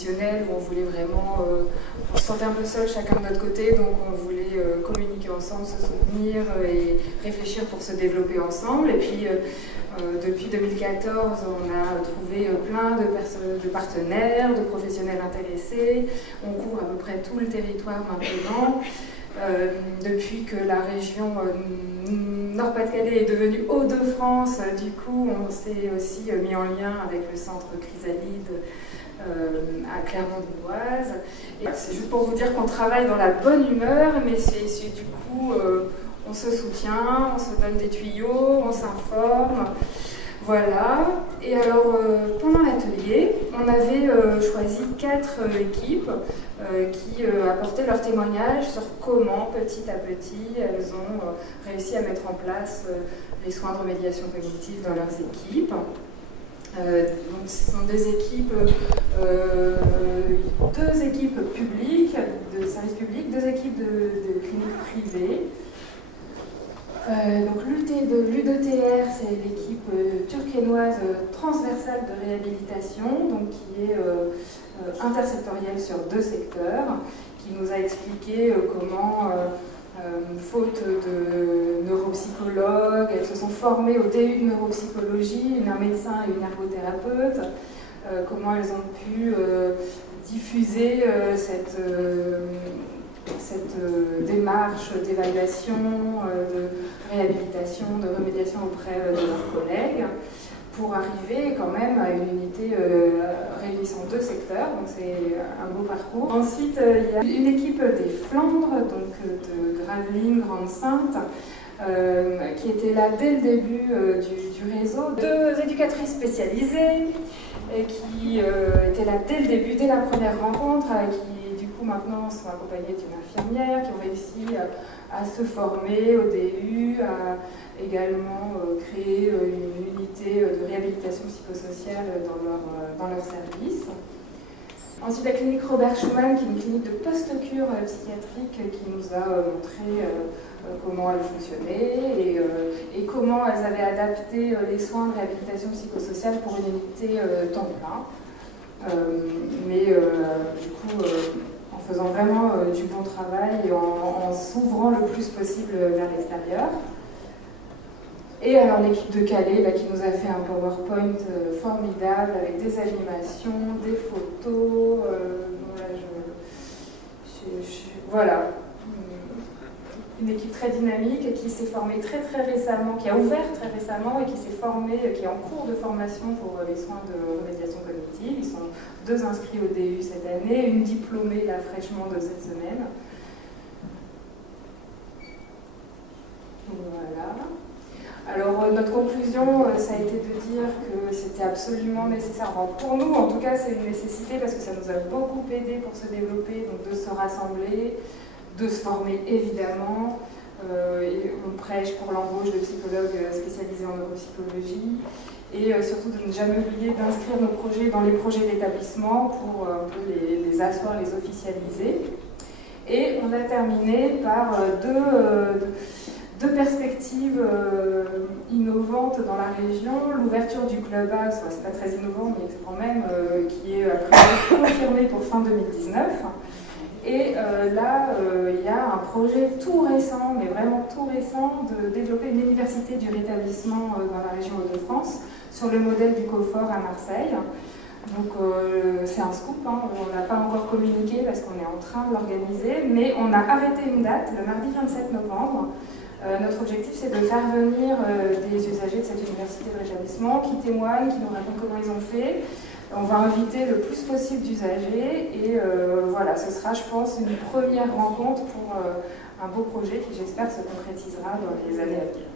professionnel où on voulait vraiment, on se sentait un peu seul chacun de notre côté, donc on voulait communiquer ensemble, se soutenir et réfléchir pour se développer ensemble. Et puis depuis 2014, on a trouvé plein de partenaires, de professionnels intéressés. On couvre à peu près tout le territoire maintenant. Depuis que la région Nord-Pas-de-Calais est devenue Hauts-de-France, du coup, on s'est aussi mis en lien avec le centre Chrysalide à Clermont-Vanoise. C'est juste pour vous dire qu'on travaille dans la bonne humeur, mais c'est du coup, on se soutient, on se donne des tuyaux, on s'informe. Voilà. Et alors, pendant l'atelier, on avait choisi 4 équipes qui apportaient leur témoignage sur comment, petit à petit, elles ont réussi à mettre en place les soins de remédiation cognitive dans leurs équipes. Donc, ce sont des équipes, 2 équipes publiques, de services publics, 2 équipes de cliniques privées. Donc l'UDTR, c'est l'équipe turquénoise transversale de réhabilitation, donc qui est intersectorielle sur 2 secteurs, qui nous a expliqué comment, faute de neuropsychologues, elles se sont formées au DU de neuropsychologie, un médecin et une ergothérapeute, comment elles ont pu diffuser cette démarche d'évaluation, de réhabilitation, de remédiation auprès de leurs collègues, pour arriver quand même à une unité réunissant 2 secteurs, donc c'est un beau parcours. Ensuite, il y a une équipe des Flandres, donc de Gravelines, Grande-Sainte, qui était là dès le début du réseau. 2 éducatrices spécialisées, qui étaient là dès le début, dès la première rencontre, qui maintenant sont accompagnés d'une infirmière, qui ont réussi à se former au DU, à également créer une unité de réhabilitation psychosociale dans leur service. Ensuite, la clinique Robert Schumann, qui est une clinique de post-cure psychiatrique, qui nous a montré comment elle fonctionnait et comment elles avaient adapté les soins de réhabilitation psychosociale pour une unité temps plein. Du coup, en faisant vraiment du bon travail et en s'ouvrant le plus possible vers l'extérieur. Et alors l'équipe de Calais là, qui nous a fait un PowerPoint formidable avec des animations, des photos. Voilà. Une équipe très dynamique qui s'est formée très récemment, qui a ouvert très récemment et qui s'est formée, qui est en cours de formation pour les soins de remédiation cognitive. Ils sont 2 inscrits au DU cette année, une diplômée là fraîchement de cette semaine. Voilà. Alors notre conclusion, ça a été de dire que c'était absolument nécessaire. Enfin, pour nous, en tout cas, c'est une nécessité parce que ça nous a beaucoup aidé pour se développer, donc de se rassembler, de se former évidemment. On prêche pour l'embauche de psychologues spécialisés en neuropsychologie et surtout de ne jamais oublier d'inscrire nos projets dans les projets d'établissement pour un peu les asseoir, les officialiser. Et on a terminé par deux perspectives innovantes dans la région. L'ouverture du clubhouse, c'est pas très innovant, mais c'est quand même qui est confirmé pour fin 2019. Et là, il y a un projet tout récent, mais vraiment tout récent, de développer une université du rétablissement dans la région Hauts-de-France, sur le modèle du COFOR à Marseille. Donc c'est un scoop, hein. On n'a pas encore communiqué parce qu'on est en train de l'organiser, mais on a arrêté une date, le mardi 27 novembre. Notre objectif, c'est de faire venir des usagers de cette université de rétablissement qui témoignent, qui nous racontent comment ils ont fait. On va inviter le plus possible d'usagers et voilà, ce sera, je pense, une première rencontre pour un beau projet qui, j'espère, se concrétisera dans les années à venir.